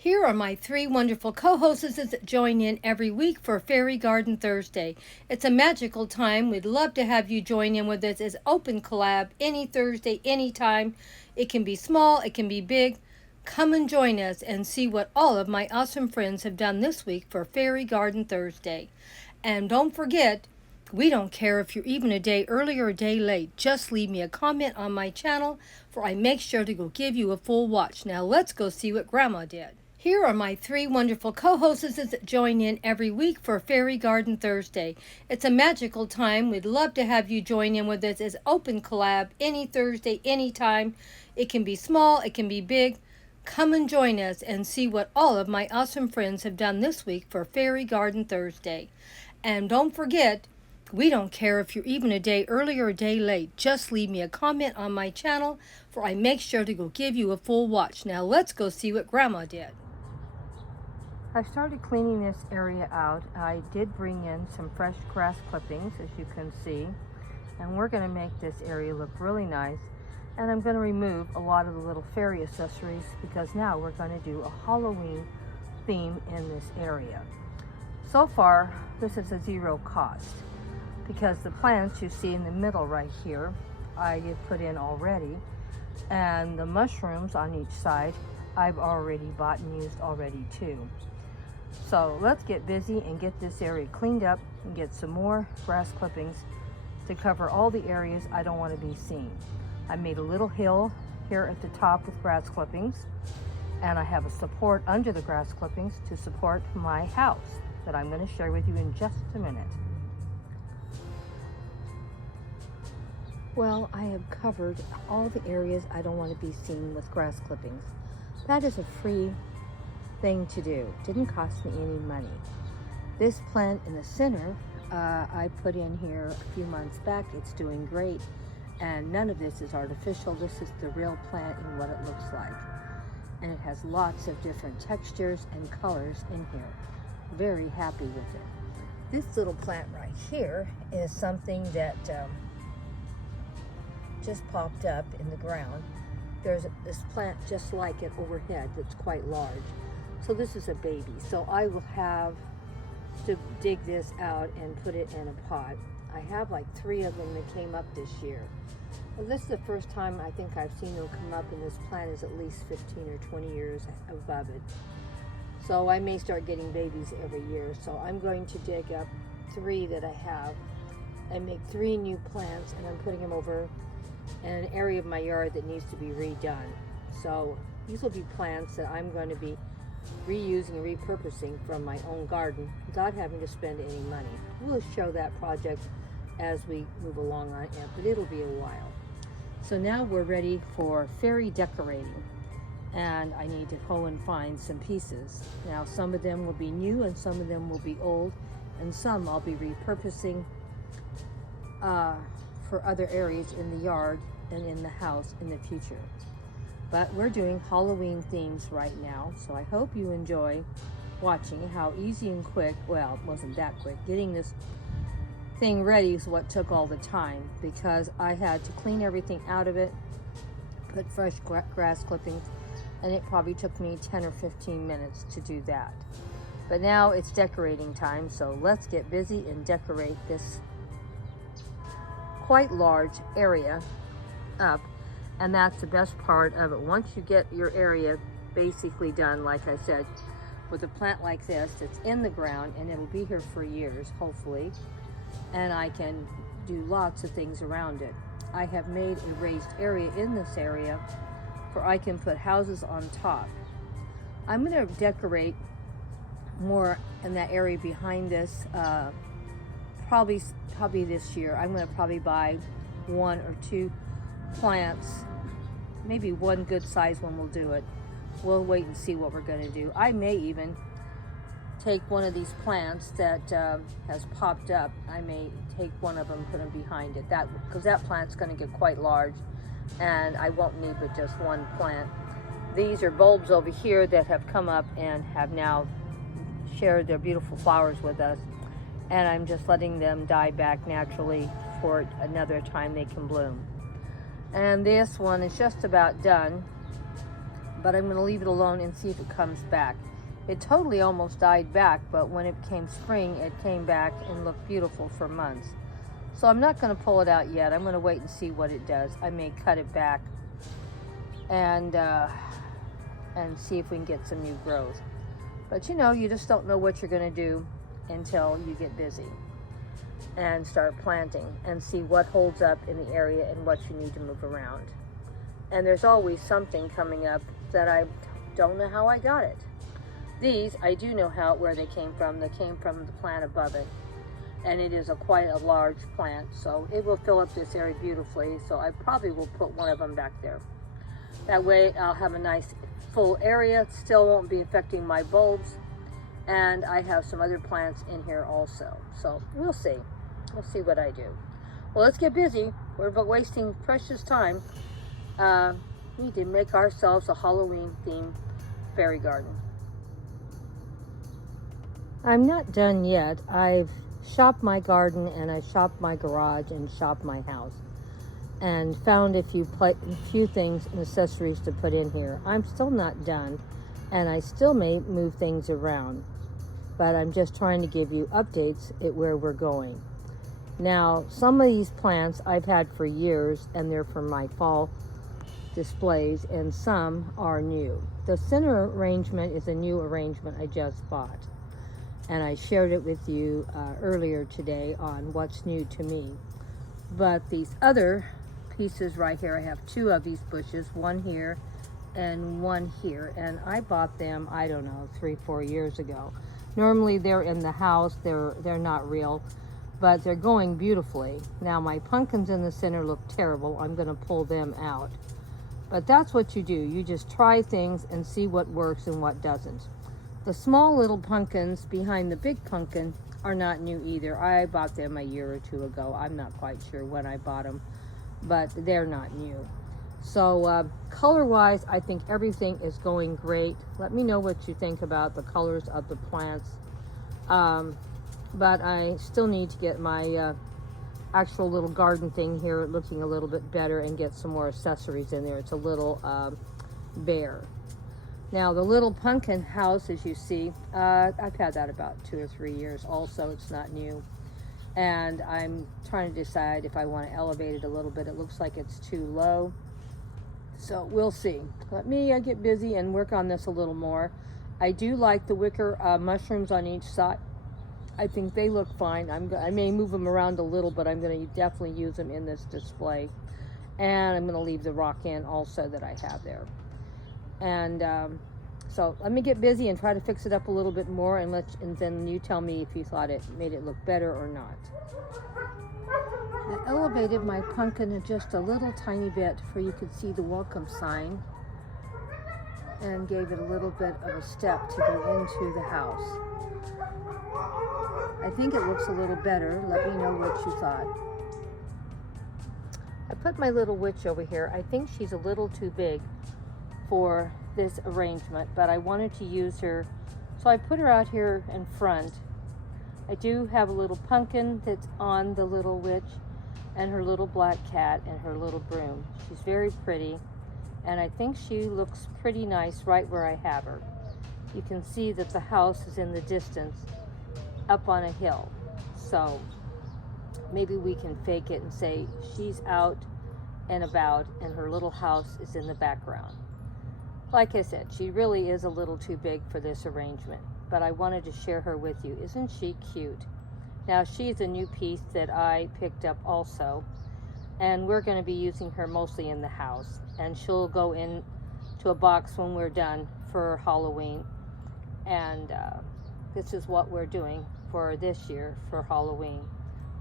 Here are my three wonderful co-hosts that join in every week for Fairy Garden Thursday. It's a magical time. We'd love to have you join in with us. It's open collab any Thursday, anytime. It can be small, it can be big. Come and join us and see what all of my awesome friends have done this week for Fairy Garden Thursday. And don't forget, we don't care if you're even a day early or a day late. Just leave me a comment on my channel, for I make sure to go give you a full watch. Now let's go see what Grandma did. Here are my three wonderful co-hosts that join in every week for Fairy Garden Thursday. It's a magical time. We'd love to have you join in with us. It's open collab any Thursday, anytime. It can be small, it can be big. Come and join us and see what all of my awesome friends have done this week for Fairy Garden Thursday. And don't forget, we don't care if you're even a day early or a day late. Just leave me a comment on my channel, for I make sure to go give you a full watch. Now let's go see what Grandma did. I started cleaning this area out. I did bring in some fresh grass clippings, as you can see, and we're going to make this area look really nice. And I'm going to remove a lot of the little fairy accessories, because now we're going to do a Halloween theme in this area. So far, this is a zero cost, because the plants you see in the middle right here, I did put in already, and the mushrooms on each side, I've already bought and used already too. So let's get busy and get this area cleaned up and get some more grass clippings to cover all the areas I don't want to be seen. I made a little hill here at the top with grass clippings, and I have a support under the grass clippings to support my house that I'm going to share with you in just a minute. Well, I have covered all the areas I don't want to be seen with grass clippings. That is a free thing to do. Didn't cost me any money. This plant in the center, I put in here a few months back. It's doing great, and none of this is artificial. This is the real plant and what it looks like. And it has lots of different textures and colors in here. Very happy with it. This little plant right here is something that just popped up in the ground. There's this plant just like it overhead that's quite large. So this is a baby. So I will have to dig this out and put it in a pot. I have like 3 of them that came up this year. Well, this is the first time I think I've seen them come up, and this plant is at least 15 or 20 years above it. So I may start getting babies every year. So I'm going to dig up 3 that I have and make 3 new plants, and I'm putting them over in an area of my yard that needs to be redone. So these will be plants that I'm going to be reusing and repurposing from my own garden without having to spend any money. We'll show that project as we move along on it, but it'll be a while. So now we're ready for fairy decorating, and I need to go and find some pieces. Now some of them will be new and some of them will be old, and some I'll be repurposing for other areas in the yard and in the house in the future. But we're doing Halloween themes right now, so I hope you enjoy watching how easy and quick, well, it wasn't that quick, getting this thing ready is what took all the time, because I had to clean everything out of it, put fresh grass clippings, and it probably took me 10 or 15 minutes to do that. But now it's decorating time, so let's get busy and decorate this quite large area up. And that's the best part of it. Once you get your area basically done, like I said, with a plant like this, it's in the ground and it'll be here for years, hopefully. And I can do lots of things around it. I have made a raised area in this area where I can put houses on top. I'm going to decorate more in that area behind this, probably this year. I'm going to probably buy 1 or 2 plants, maybe 1 good size one will do it. We'll wait and see what we're going to do. I may even take one of these plants that has popped up. I may take one of them, put them behind it, because that plant's going to get quite large, and I won't need but just 1 plant. These are bulbs over here that have come up and have now shared their beautiful flowers with us, and I'm just letting them die back naturally for another time they can bloom. And this one is just about done. but I'm going to leave it alone and see if it comes back. It totally almost died back, but when it became spring, it came back and looked beautiful for months. So I'm not going to pull it out yet. I'm going to wait and see what it does. I may cut it back and see if we can get some new growth. But you know, you just don't know what you're going to do until you get busy and start planting and see what holds up in the area and what you need to move around. And there's always something coming up that I don't know how I got it. These, I do know where they came from. They came from the plant above it. And it is quite a large plant, so it will fill up this area beautifully. So I probably will put one of them back there. That way I'll have a nice full area. It still won't be affecting my bulbs. And I have some other plants in here also. So we'll see. We'll see what I do. Well, let's get busy. We're wasting precious time. We need to make ourselves a Halloween themed fairy garden. I'm not done yet. I've shopped my garden and I shopped my garage and shopped my house and found a few things and accessories to put in here. I'm still not done and I still may move things around, but I'm just trying to give you updates at where we're going. Now, some of these plants I've had for years and they're for my fall displays, and some are new. The center arrangement is a new arrangement I just bought, and I shared it with you earlier today on what's new to me. But these other pieces right here, I have two of these bushes, one here and one here, and I bought them, I don't know, 3-4 years ago. Normally they're in the house, they're not real, but they're going beautifully. Now my pumpkins in the center look terrible. I'm gonna pull them out. But that's what you do. You just try things and see what works and what doesn't. The small little pumpkins behind the big pumpkin are not new either. I bought them a year or two ago. I'm not quite sure when I bought them, but they're not new. So color-wise, I think everything is going great. Let me know what you think about the colors of the plants. But I still need to get my actual little garden thing here looking a little bit better and get some more accessories in there. It's a little bare. Now the little pumpkin house, as you see, I've had that about 2 or 3 years also. It's not new. And I'm trying to decide if I want to elevate it a little bit. It looks like it's too low. So we'll see. Let me get busy and work on this a little more. I do like the wicker mushrooms on each side. I think they look fine. I may move them around a little, but I'm going to definitely use them in this display. And I'm going to leave the rock in also that I have there. And so let me get busy and try to fix it up a little bit more, and then you tell me if you thought it made it look better or not. I elevated my pumpkin just a little tiny bit so you could see the welcome sign, and gave it a little bit of a step to go into the house. I think it looks a little better. Let me know what you thought. I put my little witch over here. I think she's a little too big for this arrangement, but I wanted to use her, so I put her out here in front. I do have a little pumpkin that's on the little witch, and her little black cat and her little broom. She's very pretty, and I think she looks pretty nice right where I have her. You can see that the house is in the distance up on a hill, so maybe we can fake it and say she's out and about and her little house is in the background. Like I said, she really is a little too big for this arrangement, but I wanted to share her with you. Isn't she cute? Now she's a new piece that I picked up also, and we're going to be using her mostly in the house, and she'll go in to a box when we're done for Halloween. And this is what we're doing for this year for Halloween.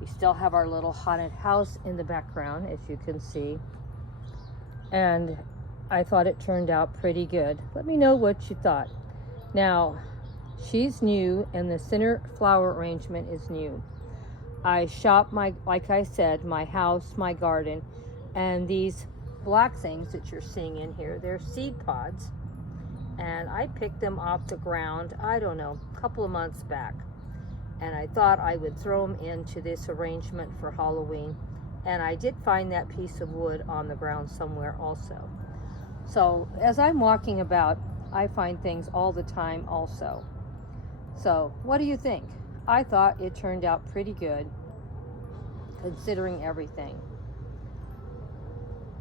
We still have our little haunted house in the background, as you can see, and I thought it turned out pretty good. Let me know what you thought. Now, she's new, and the center flower arrangement is new. I shop like I said, my house, my garden, and these black things that you're seeing in here, they're seed pods, and I picked them off the ground, I don't know, a couple of months back, and I thought I would throw them into this arrangement for Halloween, and I did find that piece of wood on the ground somewhere also. So as I'm walking about, I find things all the time also. So what do you think? I thought it turned out pretty good considering everything.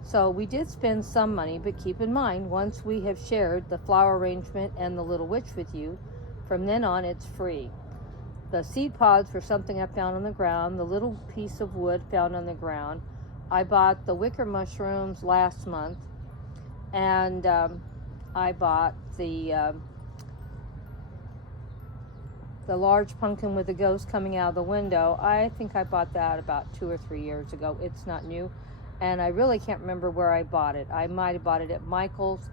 So we did spend some money, but keep in mind, once we have shared the flower arrangement and the little witch with you, from then on it's free. The seed pods were something I found on the ground, the little piece of wood found on the ground. I bought the wicker mushrooms last month, and I bought the large pumpkin with the ghost coming out of the window. I think I bought that about 2 or 3 years ago. It's not new, and I really can't remember where I bought it. I might have bought it at Michael's,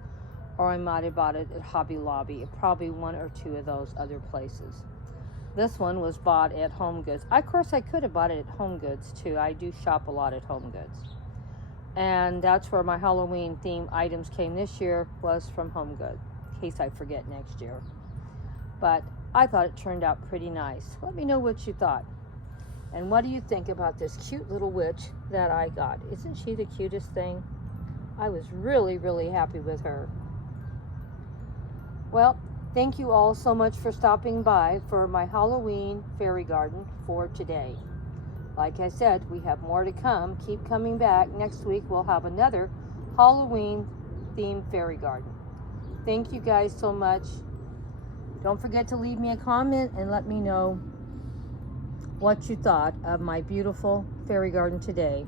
or I might have bought it at Hobby Lobby. Probably one or two of those other places. This one was bought at HomeGoods. Of course, I could have bought it at HomeGoods too. I do shop a lot at HomeGoods. And that's where my Halloween theme items came this year, was from HomeGoods, in case I forget next year. But I thought it turned out pretty nice. Let me know what you thought. And what do you think about this cute little witch that I got? Isn't she the cutest thing? I was really, really happy with her. Well, thank you all so much for stopping by for my Halloween fairy garden for today. Like I said, we have more to come. Keep coming back. Next week we'll have another Halloween themed fairy garden. Thank you guys so much. Don't forget to leave me a comment and let me know what you thought of my beautiful fairy garden today.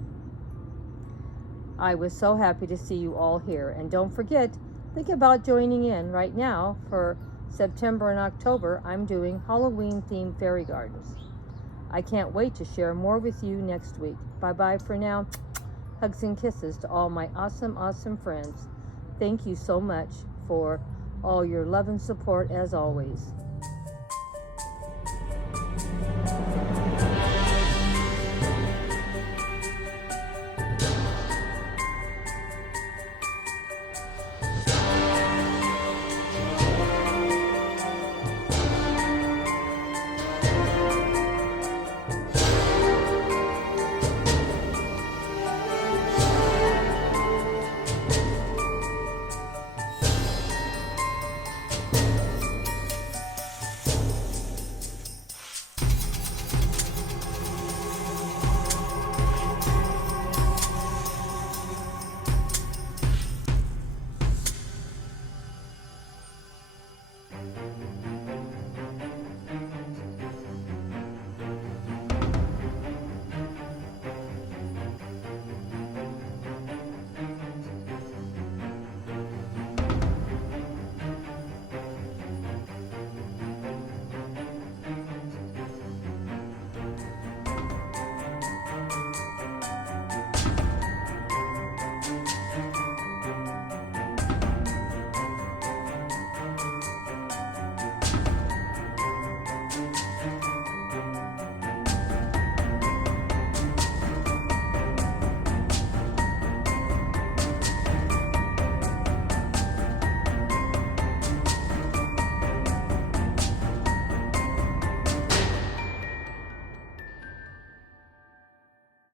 I was so happy to see you all here. And don't forget, think about joining in right now for September and October. I'm doing Halloween themed fairy gardens. I can't wait to share more with you next week. Bye-bye for now. Hugs and kisses to all my awesome, awesome friends. Thank you so much for all your love and support as always.